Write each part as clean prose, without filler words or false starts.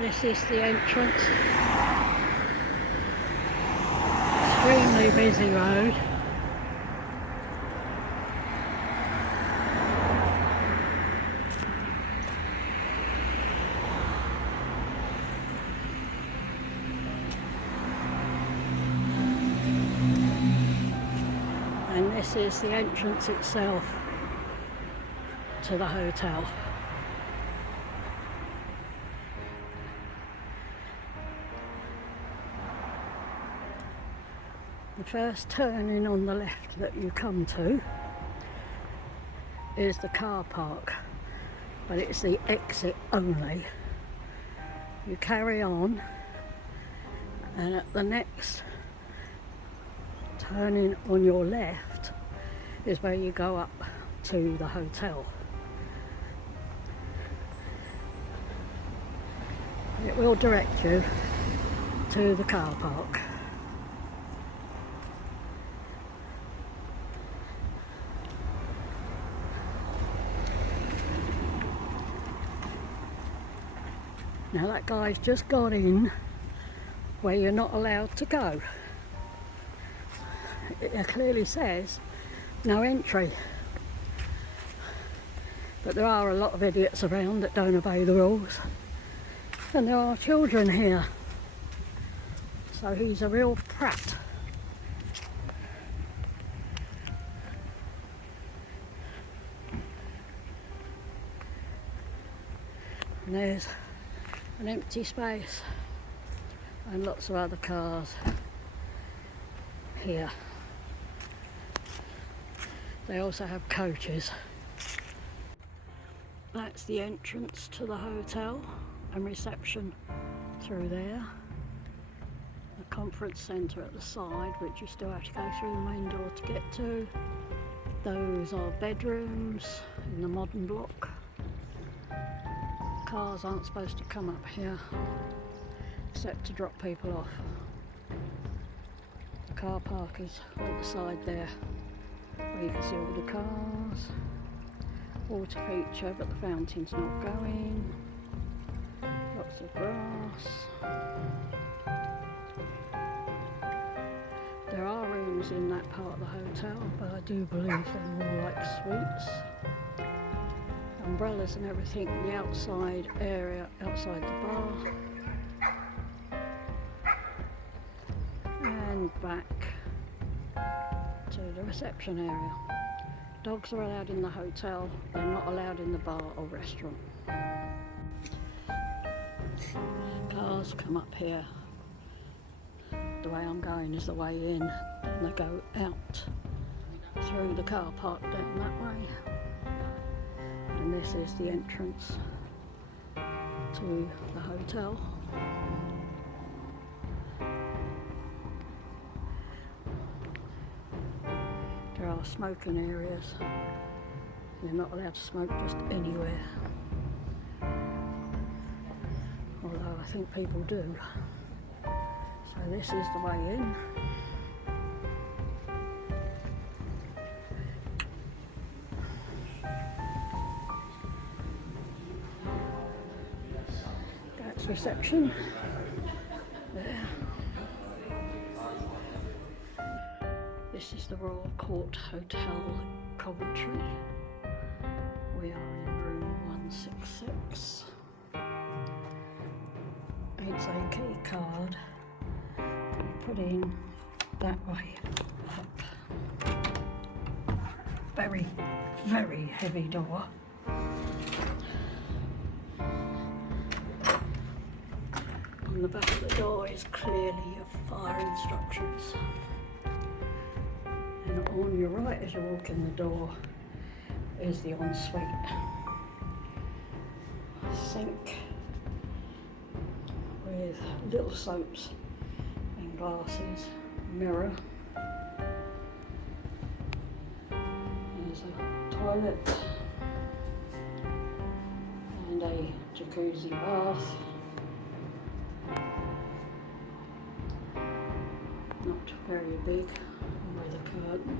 This is the entrance. Extremely busy road. And this is the entrance itself to the hotel. The first turning on the left that you come to is the car park, but it's the exit only. You carry on, and at the next turning on your left is where you go up to the hotel. It will direct you to the car park. Now that guy's just got in where you're not allowed to go. It clearly says no entry. But there are a lot of idiots around that don't obey the rules. And there are children here. So he's a real prat. And there's an empty space and lots of other cars here. They also have coaches. That's the entrance to the hotel and reception through there. The conference centre at the side, which you still have to go through the main door to get to. Those are bedrooms in the modern block. Cars aren't supposed to come up here except to drop people off. The car park is at the side there where you can see all the cars. Water feature, but the fountain's not going. Lots of grass. There are rooms in that part of the hotel, but I do believe they're more like suites. Umbrellas and everything in the outside area, outside the bar. And back to the reception area. Dogs are allowed in the hotel, they're not allowed in the bar or restaurant. Cars come up here. The way I'm going is the way in, and they go out through the car park down that way. And this is the entrance to the hotel. There are smoking areas. You're not allowed to smoke just anywhere. Although I think people do. So this is the way in. That's reception. There. This is the Royal Court Hotel, Coventry. We are in room 166. It's a key card that we put in that way up. Very, very heavy door. On the back of the door is clearly your fire instructions. And on your right as you walk in the door is the ensuite. Sink with little soaps and glasses, mirror. There's a toilet and a jacuzzi bath. Not very big, with a curtain.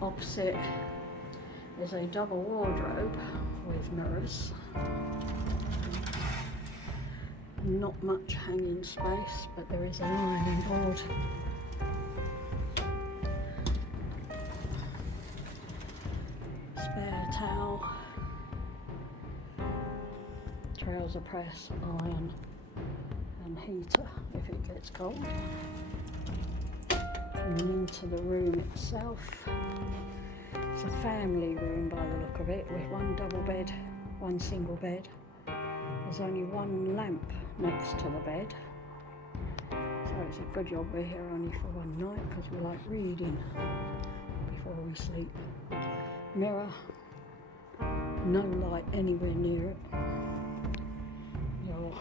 Opposite is a double wardrobe with mirrors. Not much hanging space, but there is an ironing board. Spare towel, trouser press, iron and heater if it gets cold. Coming into the room itself, it's a family room by the look of it, with one double bed, one single bed. There's only one lamp next to the bed, so it's a good job we're here only for one night, because we like reading before we sleep. Mirror, no light anywhere near it. Your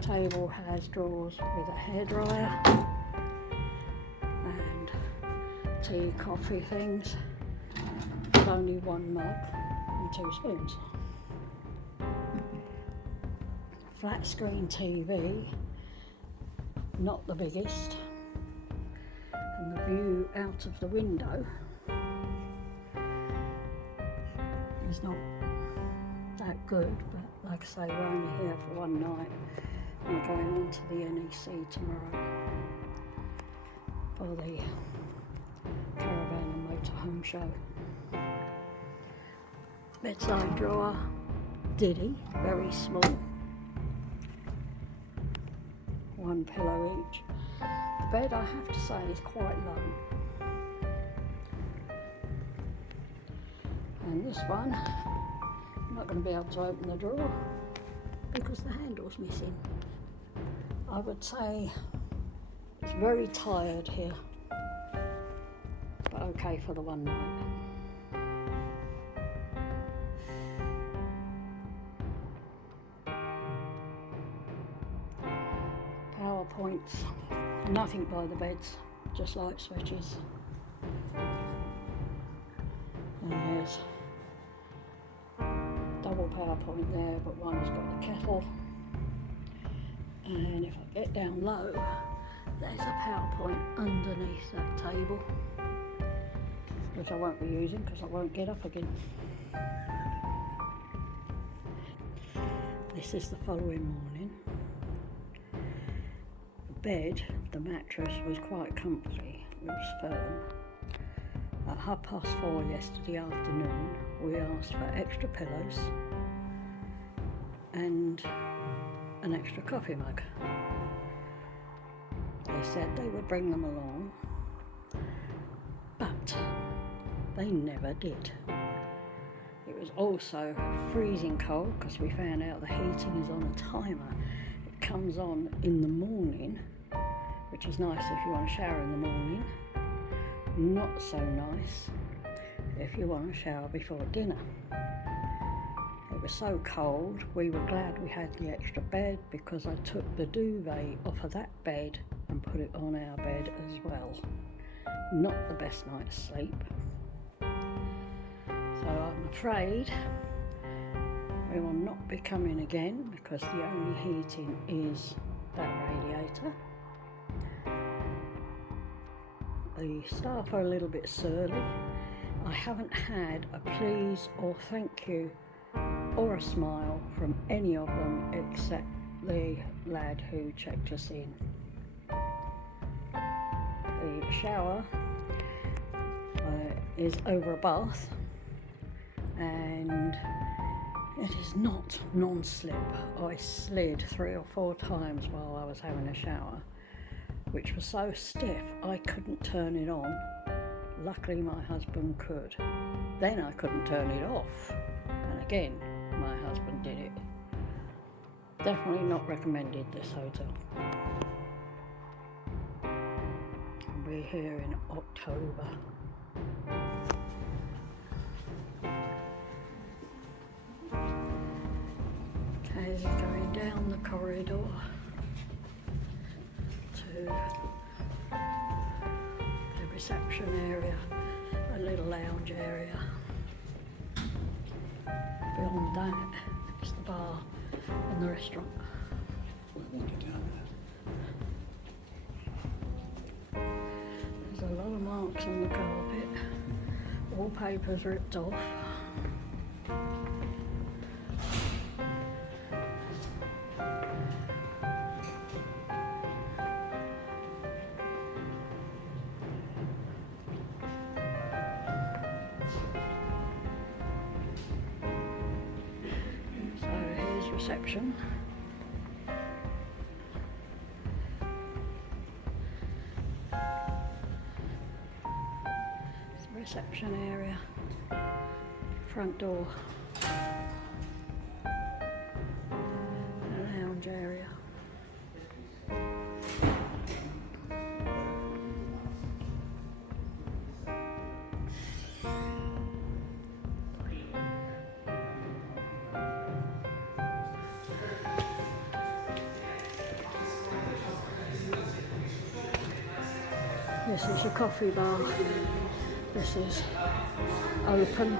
table has drawers with a hairdryer and tea, coffee things, with only one mug and 2 spoons. Flat screen TV, not the biggest, and the view out of the window is not that good, but like I say, we're only here for one night. We're going on to the NEC tomorrow for the Caravan and Motorhome show. Bedside drawer, Diddy, very small. 1 pillow each. The bed, I have to say, is quite low. And this one, I'm not going to be able to open the drawer because the handle's missing. I would say it's very tired here, but okay for the one night. Points, nothing by the beds, just light switches. And there's double power point there, but one has got the kettle. And if I get down low, there's a power point underneath that table, which I won't be using because I won't get up again. This is the following morning. Bed, the mattress was quite comfy, it was firm. At 4:30 yesterday afternoon, we asked for extra pillows and an extra coffee mug. They said they would bring them along, but they never did. It was also freezing cold because we found out the heating is on a timer. It comes on in the morning, which is nice if you want to shower in the morning. Not so nice if you want to shower before dinner. It was so cold, we were glad we had the extra bed, because I took the duvet off of that bed and put it on our bed as well. Not the best night's sleep. So I'm afraid we will not be coming again, because the only heating is that radiator. The staff are a little bit surly. I haven't had a please or thank you or a smile from any of them except the lad who checked us in. The shower is over a bath, and it is not non-slip. I slid 3 or 4 times while I was having a shower, which was so stiff I couldn't turn it on. Luckily my husband could. Then I couldn't turn it off, and again my husband did it. Definitely not recommended, this hotel. We're here in October. Okay, going down the corridor to the reception area, a little lounge area. Beyond that is the bar and the restaurant. We won't get down there. There's a lot of marks on the carpet, wallpaper's ripped off. reception. It's the reception area. Front door. The lounge area. This is your coffee bar. This is open.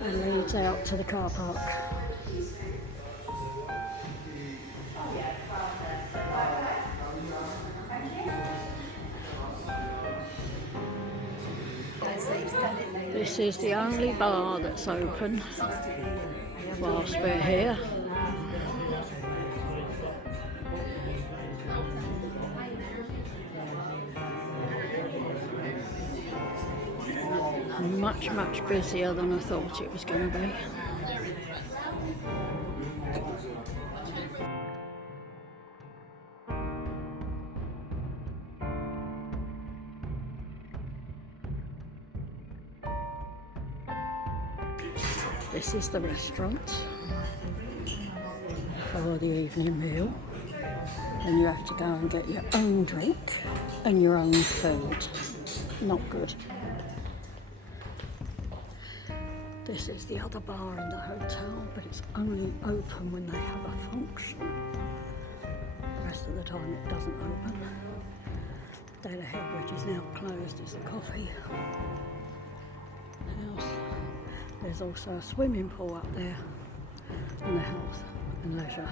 And leads out to the car park. This is the only bar that's open whilst we're here. Much busier than I thought it was going to be. This is the restaurant for the evening meal, and you have to go and get your own drink and your own food. Not good. This is the other bar in the hotel, but it's only open when they have a function. The rest of the time it doesn't open. Down ahead, which is now closed, is the coffee house. There's also a swimming pool up there in the health and leisure.